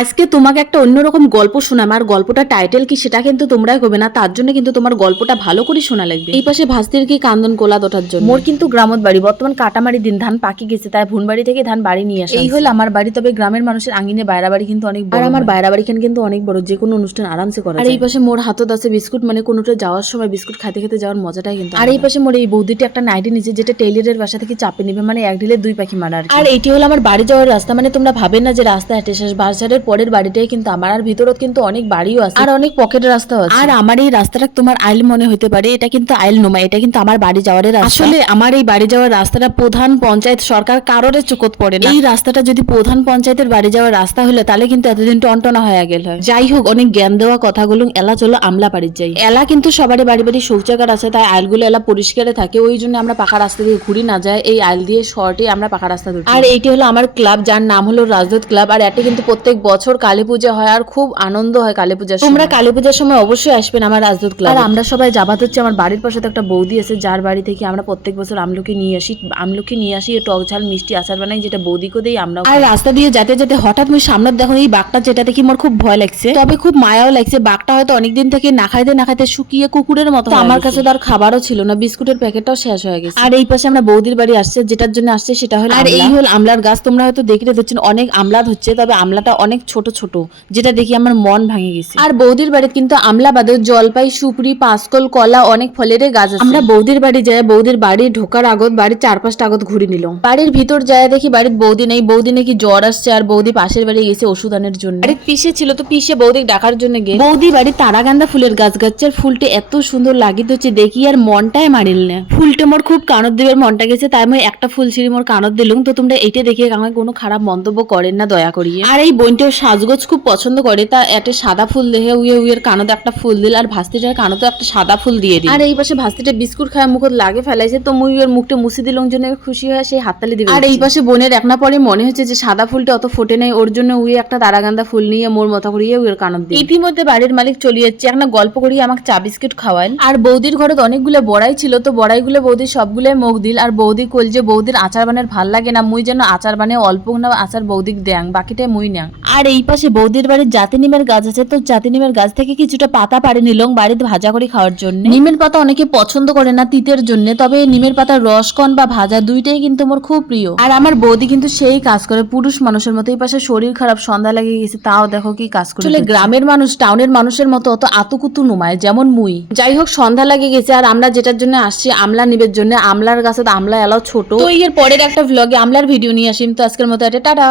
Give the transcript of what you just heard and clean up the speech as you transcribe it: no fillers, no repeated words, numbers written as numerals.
আজকে তোমাকে একটা অন্যরকম গল্প শোনাম, আর গল্পটা টাইটেল কি সেটা কিন্তু তোমরাই কবে না, তার জন্য কিন্তু তোমার গল্পটা ভালো করে শোনা লাগবে। এই পাশে ভাস্তির কি কান্দন কোলা দোটার জন্য। মোর কিন্তু গ্রামত বাড়ি, বর্তমান কাটামারি দিন ধান পাকি গেছে, তাই ভুন বাড়ি থেকে ধান বাড়ি নিয়ে আসে। এই হলো আমার বাড়ি, তবে গ্রামের মানুষের আঙ্গিনে বাইরা বাড়ি কিন্তু অনেক বড়, আর আমার বাইরা বাড়ি কিন্তু অনেক বড়, যে কোনো অনুষ্ঠান আরামসে করা। আর এই পাশে মোর হাতত আছে বিস্কুট, মানে কোনোটা যাওয়ার সময় বিস্কুট খাইতে খেতে যাওয়ার মজাটাই কিন্তু। আর এই পাশে মোর এই বৌদিটি একটা নাইটি নিচে, যেটা টেইলারের বাসা থেকে চাপে নিবে, মানে এক ঢিলে দুই পাখি মারা। আর এইটি হলো আমার বাড়ি যাওয়ার রাস্তা, মানে তোমরা ভাবে না যে রাস্তা হেঁটে শেষ, বাজারের পরের বাড়িটাই কিন্তু আমার, আর ভিতরত কিন্তু অনেক বাড়িও আছে আর অনেক পকেটের রাস্তাও আছে। আর আমার এই রাস্তাটা তোমার আইল মনে হতে পারে, এটা কিন্তু আইল নয়, এটা কিন্তু আমার বাড়ি যাওয়ার রাস্তা। আসলে আমার এই বাড়ি যাওয়ার রাস্তাটা প্রধান পঞ্চায়েত সরকার কারোর চোখত পড়ে না। এই রাস্তাটা যদি প্রধান পঞ্চায়েতের বাড়ি যাওয়ার রাস্তা হলো, তাহলে কিন্তু এতদিন টনটনা হয়ে গেল হয়। যাই হোক, অনেক জ্ঞান দেওয়া কথাগুলো এলা চলো আমলা বাড়ির যাই। এলা কিন্তু সবারই বাড়ি বাড়ি শৌচাগার আছে, তাই আইলগুলো এলা পরিষ্কারে থাকে, ওই জন্য আমরা পাকা রাস্তা দিয়ে ঘুরি না যায়, এই আইল দিয়ে শর্টে আমরা পাকা রাস্তা ধরি। আর এইটি হলো আমার ক্লাব, যার নাম হলো রাজদূত ক্লাব, আর এটা কিন্তু প্রত্যেক বছর কালী পূজা হয়, আর খুব আনন্দ হয় কালী পূজার। তোমরা কালী পূজার সময় অবশ্যই আসবেন আমার রাজদূত ক্লাব। আর আমরা সবাই যাবাত হচ্ছে, আমার বাড়ির পাশে তো একটা বৌদি আছে, যার বাড়ি থেকে আমরা প্রত্যেক বছর আমলকি নিয়ে আসি টক ঝাল মিষ্টি আচার বানাই, যেটা বৌদিকে দেই আমরা। আর রাস্তা দিয়ে যেতে যেতে হঠাৎ আমি সামনে দেখো এই বাঘটা, যেটা দেখি আমার খুব ভয় লাগছে, তবে খুব মায়াও লাগছে। বাঘটা হয়তো অনেকদিন থেকে না খাইতে শুকিয়ে কুকুরের মতো। আমার কাছে তার খাবারও ছিল না, বিস্কুটের প্যাকেটটাও শেষ হয়ে গেছে। আর এই পাশে আমরা বৌদির বাড়ি আসছে, যেটার জন্য আসছে সেটা হলো, আর এই হল আমলার গাছ। তোমরা হয়তো দেখতে পাচ্ছেন অনেক আমলা হচ্ছে, তবে আমলাটা অনেক ছোট ছোট, যেটা দেখি আমার মন ভাঙে গেছে। আর বৌদির বাড়িতে কিন্তু আমলা বাদে জলপাই, সুপুরি, পাঁচকল, কলা, অনেক ফলের গাছ আছে। আমরা বৌদির বাড়ি যাই, বৌদির বাড়ি ঢোকার আগত বাড়ির 4-5টা আগত ঘুরে নিল। বাড়ির ভিতর যায় দেখি বাড়ির বৌদি নেই, বৌদি নাকি জ্বর আসছে, আর বৌদি পাশের বাড়ি গেছে ওষুধ আনার জন্য। আরে পিসে ছিল, তো পিসে বৌদি ডাকার জন্য গে বৌদি বাড়ি তারাগান্দা ফুলের গাছ গাচ্ছে, আর ফুলটা এত সুন্দর লাগিত হচ্ছে দেখি, আর মনটাই মারিল না। ফুলটা মোর খুব কানত দেবের মনটা গেছে, তাই আমি একটা ফুল ছিঁড়ি মোর কানত দিলুম। তো তোমরা এটা দেখে আমাকে কোনো খারাপ মন্তব্য করেন না দয়া করিয়ে। আর এই বোনটাও সাজগোজ খুব পছন্দ করে, তা একটা সাদা ফুল দেখে উইয়ের কানত একটা ফুল দিল, আর ভাস্তিটার কানতে একটা সাদা ফুল দিয়ে দিল। আর এই পাশে ভাস্তিটা বিস্কুট খায় মুখত লাগে ফেলাইছে, তো মুই ওর মুখটা মুছি দিল, জন্য খুশি হয়ে সেই হাততালি দিবে। আর এই পাশে বোনের এক না পরে মনে হচ্ছে যে সাদা ফুলটা অত ফোটে নাই, ওর জন্য উই একটা তারাগান্দা ফুল নিয়ে মোর মতো করিয়ে উইয়ের কানত দিল। ইতিমধ্যে বাড়ির মালিক চলে যাচ্ছে, একটা গল্প করিয়ে আমাকে চা বিস্কুট খাওয়াইল। আর বৌদির ঘরে অনেকগুলো বড়াই ছিল, তো বড়াইগুলো বৌদির সবগুলো মুখ দিল। আর বৌদি কইল যে বৌদির আচার বানের ভাল লাগে না, মুই যেন আচার বানে অল্প না আচার বৌদিক দেয়াং, বাকিটাই মুই নেং। আর এই পাশে বৌদির বাড়ির জাতি নিমের গাছ আছে, তো জাতি নিমের গাছ থেকে কিছুটা পাতা পাড়ে নিলং বাড়িতে ভাজা করে খাওয়ার জন্য। নিমের পাতা অনেকে পছন্দ করে না তিতের জন্য, তবে নিমের পাতার রসকন বা ভাজা দুইটাই কিন্তু আমার খুব প্রিয়। আর আমার বৌদি কিন্তু সেই কাজ করে পুরুষ মানুষের মতো। এই পাশে শরীর খারাপ, সন্ধ্যা লেগে গেছে, তাও দেখো কি কাজ করে। আসলে গ্রামের মানুষ টাউনের মানুষের মতো অত আতুকুতু নুমায়, যেমন মুই। যাই হোক, সন্ধ্যা লেগে গেছে, আর আমরা যেটার জন্য আসছি আমলা নিবের জন্য, আমলার গাছে আমলা এলাও ছোট। তো এর পরের একটা ভ্লগে আমলার ভিডিও নিয়ে আসিম। তো আজকের মতো এটা টাটা।